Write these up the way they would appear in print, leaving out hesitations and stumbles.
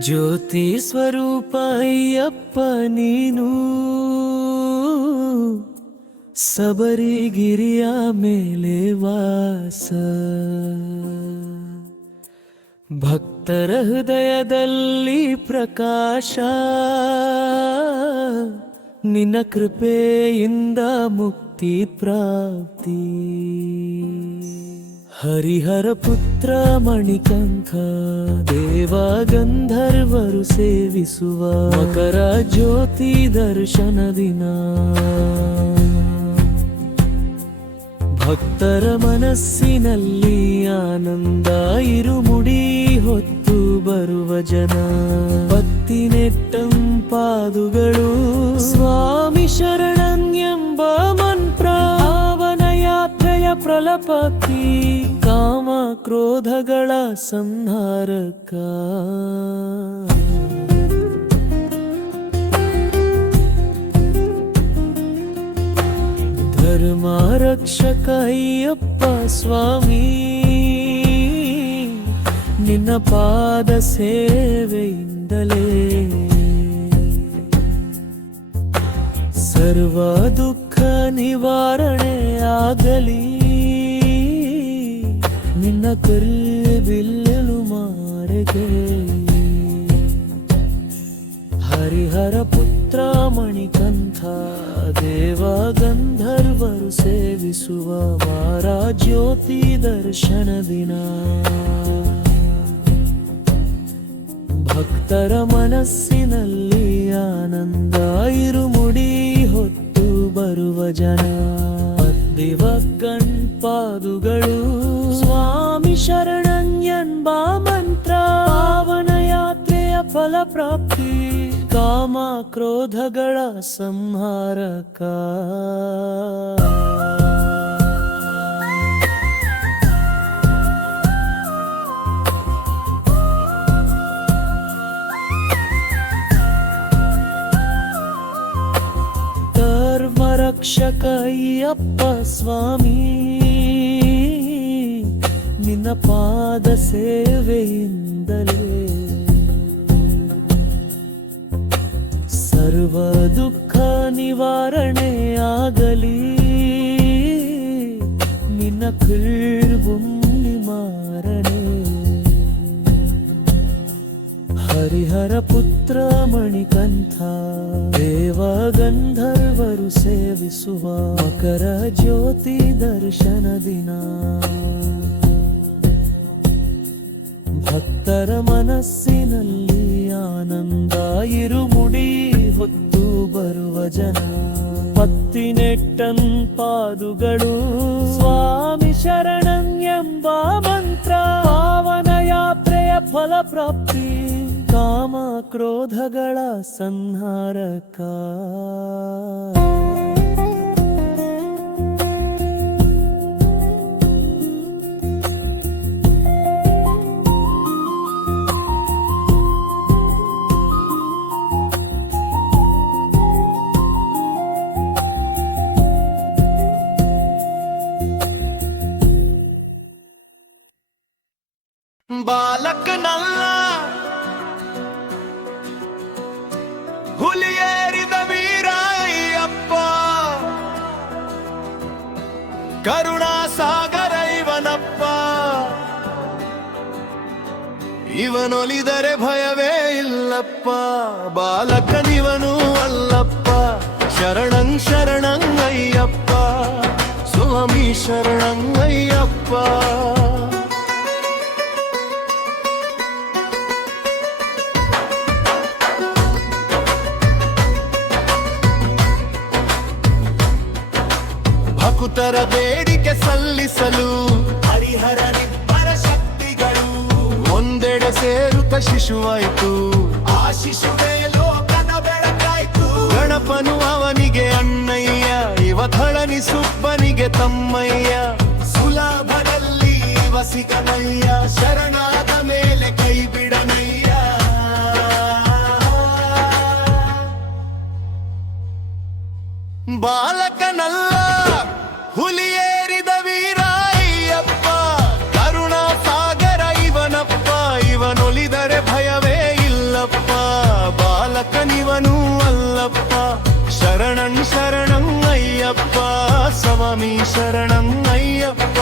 ಜ್ಯೋತಿ ಸ್ವರೂಪ ಅಯ್ಯಪ್ಪ ನೀನು ಸಬರಿಗಿರಿಯ ಮೇಲೆ ವಾಸ, ಭಕ್ತರ ಹೃದಯದಲ್ಲಿ ಪ್ರಕಾಶ, ನಿನ್ನ ಕೃಪೆಯಿಂದ ಮುಕ್ತಿ ಪ್ರಾಪ್ತಿ. ಹರಿಹರ ಪುತ್ರ ಮಣಿಕಂಠ ದೇವ ಗಂಧರ್ವರು ಸೇವಿಸುವ ಮಕರ ಜ್ಯೋತಿ ದರ್ಶನ ದಿನ, ಭಕ್ತರ ಮನಸ್ಸಿನಲ್ಲಿ ಆನಂದ ಇರುಮುಡಿ ಹೊತ್ತು ಬರುವ ಜನ. ಪತ್ತಿನೆಟ್ಟಂಪಾದುಗಳು ಸ್ವಾಮಿ ಶರಣೆಂಬ ಮಂತ್ರ, ಅವನ ಯಾತ್ರೆಯ ಪ್ರಲಪತಿ ಕಾಮ ಕ್ರೋಧಗಳ ಸಂಹಾರಕ. ಧರ್ಮ ರಕ್ಷಕ ಅಯ್ಯಪ್ಪ ಸ್ವಾಮಿ, ನಿನ್ನ ಪಾದ ಸೇವೆಯಿಂದಲೇ ಸರ್ವ ದುಃಖ ನಿವಾರಣೆ ಆಗಲಿ, ನಿನ್ನ ಕರಿಬಿಲ್ಲೆಳು ಮಾರೆಗೆ. ಹರಿಹರ ಪುತ್ರ ಮಣಿಕಂಠ ದೇವ ಗಂಧರ್ವರು ಸೇವಿಸುವ ವಾರ ಜ್ಯೋತಿ ದರ್ಶನ ದಿನ, ಭಕ್ತರ ಮನಸ್ಸಿನಲ್ಲಿ ಆನಂದ ಇರುಮುಡಿ ಹೊತ್ತು ಬರುವ ಜನ. ದಿವ ಗಣ್ಪಾದುಗಳು ಸ್ವಾಮಿ ಶರಣೆಂಬ ಮಂತ್ರ, ಪಾವನ ಯಾತ್ರೆಯ ಫಲಪ್ರಾಪ್ತಿ ಕಾಮ ಕ್ರೋಧಗಳ ಸಂಹಾರಕ. ಧರ್ಮ ರಕ್ಷಕ ಅಯ್ಯಪ್ಪ ಸ್ವಾಮಿ, ನಿನ್ನ ಪಾದ ಸೇವೆಯಿಂದಲೇ ಸರ್ವ ದುಃಖ ನಿವಾರಣೆ ಆಗಲಿ, ನಿನ್ನ ಕೀಳ್ಬುಂಡಿ ಮಾರಣೆ. ಹರಿಹರ ಪುತ್ರ ಮಣಿಕಂಠ ದೇವ ಗಂಧರ್ವರು ಸೇವಿಸುವ ಮಕರ ಜ್ಯೋತಿ ದರ್ಶನ ದಿನ, ಭಕ್ತರ ಮನಸ್ಸಿನಲ್ಲಿ ಆನಂದ ಇರುಮುಡಿ ಹೊತ್ತು ಬರುವ ಜನ. ಪತ್ತಿನೆಟ್ಟಂಪಾದುಗಳು ಸ್ವಾಮಿ ಶರಣೆಂಬ ಮಂತ್ರ, ಪಾವನ ಯಾತ್ರೆಯ ಫಲಪ್ರಾಪ್ತಿ ಕಾಮ ಕ್ರೋಧಗಳ ಸಂಹಾರಕ. ಬಾಲಕನಲ್ಲ ಹುಲಿಯೇರಿದ ವೀರ ಅಯ್ಯಪ್ಪ, ಕರುಣಾ ಸಾಗರ ಇವನಪ್ಪ, ಇವನೊಲಿದರೆ ಭಯವೇ ಇಲ್ಲಪ್ಪ. ಬಾಲಕನಿವನು ಅಲ್ಲಪ್ಪ, ಶರಣಂ ಶರಣಂ ಅಯ್ಯಪ್ಪ, ಸ್ವಾಮಿ ಶರಣಂ ಅಯ್ಯಪ್ಪ. ಭಕ್ತರ ಬೇಡಿಕೆ ಸಲ್ಲಿಸಲು ಹರಿಹರನಿಬ್ಬರ ಶಕ್ತಿಗಳು ಒಂದೆಡೆ ಸೇರುತ್ತ ಶಿಶುವಾಯಿತು, ಆ ಶಿಶುವೇ ಲೋಕದ ಬೆಳಕಾಯ್ತು. ಗಣಪನು ಅವನಿಗೆ ಅಣ್ಣಯ್ಯ, ಇವ ಥಳನಿ ಸುಬ್ಬನಿಗೆ ತಮ್ಮಯ್ಯ, ಸುಲಭದಲ್ಲಿ ವಸಿಕನಯ್ಯ, ಶರಣಾದ ಮೇಲೆ ಕೈ ಬಿಡನಯ್ಯ. ಬಾಲಕನಲ್ಲ ಹುಲಿಯೇರಿದ ವೀರ ಅಯ್ಯಪ್ಪ, ಕರುಣಾ ಸಾಗರ ಇವನಪ್ಪ, ಇವನೊಲಿದರೆ ಭಯವೇ ಇಲ್ಲ. ಶರಣಂ ಅಯ್ಯಪ್ಪ.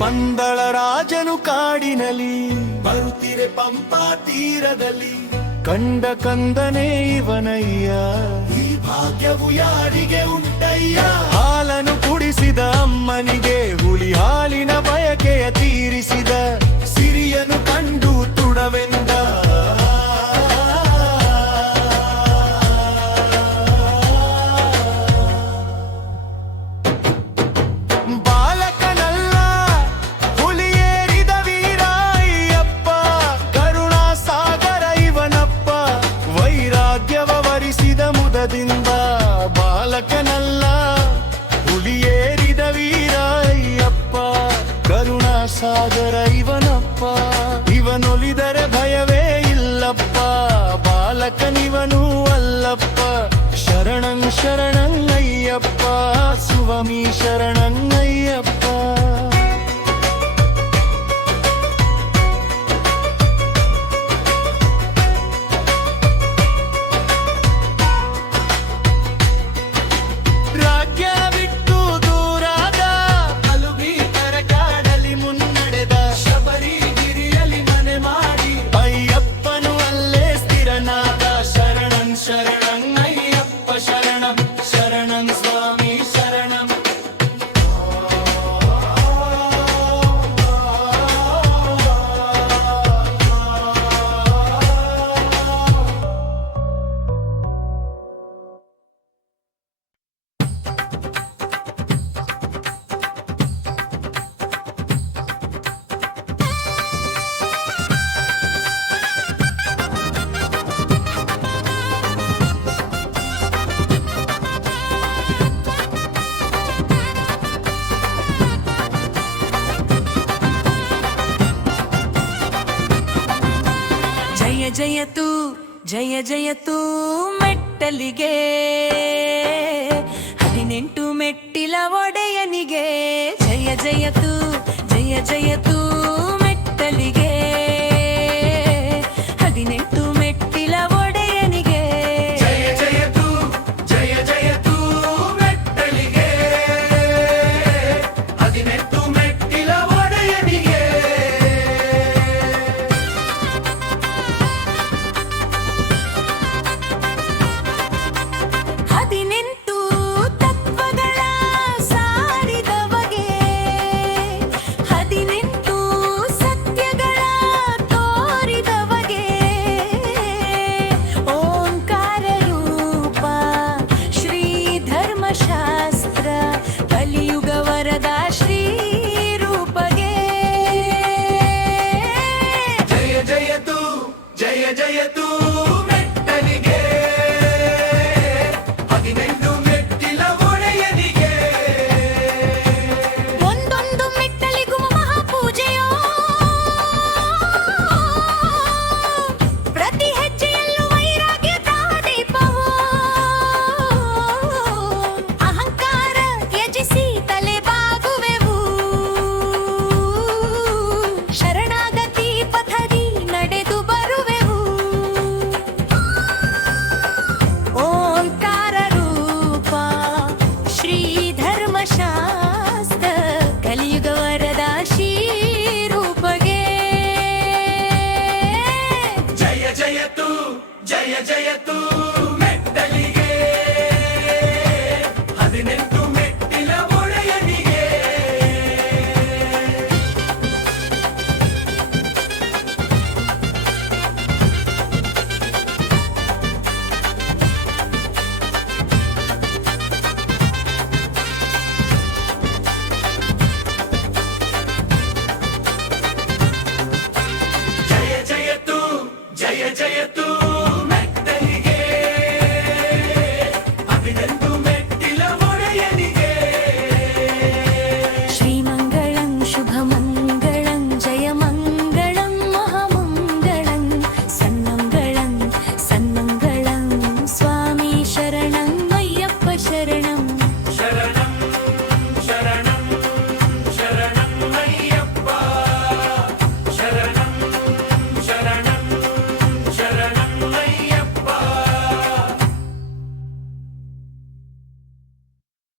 ಪಂದಳ ರಾಜನು ಕಾಡಿನಲ್ಲಿ ಬರುತ್ತಿರೆ ಪಂಪಾ ತೀರದಲ್ಲಿ, ಕಂಡ ಕಂದನೇ ಇವನಯ್ಯ, ಈ ಭಾಗ್ಯವು ಯಾರಿಗೆ ಉಂಟಯ್ಯ. ಹಾಲನು ಕುಡಿಸಿದ ಅಮ್ಮನಿಗೆ ಹುಳಿ ಹಾಲಿನ ಬಯಕೆಯ ತೀರಿಸಿದ, ಸಿರಿಯನು ಕಂಡು ತುಡವೆಂದ. ಬಾಲಕನಲ್ಲ ಹುಲಿಯೇರಿದ ವೀರ ಅಯ್ಯಪ್ಪ, ಕರುಣಾ ಸಾಗರ ಇವನಪ್ಪ, ವೈರಾಗ್ಯವ ವರಿಸಿದ ಮುದದಿಂದ. ಬಾಲಕನಲ್ಲ ಹುಲಿಯೇರಿದ ವೀರ ಅಯ್ಯಪ್ಪ, ಕರುಣಾ ಸಾಗರ ಇವನಪ್ಪ, ಇವನೊಲಿದರೆ ಭಯವೇ ಇಲ್ಲಪ್ಪ. ಬಾಲಕನಿವನೂ ಅಲ್ಲಪ್ಪ, ಶರಣಂ ಶರಣಂ ಅಯ್ಯಪ್ಪ, ಸುವಮಿ ಶರಣಂ ಅಯ್ಯಪ್ಪ. ರಾಜ್ಯ ಬಿಟ್ಟು ದೂರಾದ ಅಲುಬೀತರ ಕಾಡಲಿ ಮುನ್ನಡೆದ, ಶಬರಿಗಿರಿಯಲ್ಲಿ ಮನೆ ಮಾಡಿ ಅಯ್ಯಪ್ಪನು ಅಲ್ಲೇ ಸ್ಥಿರನಾದ. ಶರಣಂ ಶರಣಂ ಅಯ್ಯಪ್ಪ ಶರಣಂ, ಶರಣಂ ಸ್ವಾಮಿ ಶರಣಂ. ಜಯ ಜಯತು ಜಯ ಜಯತು ಮೆಟ್ಟಲಿಗೆ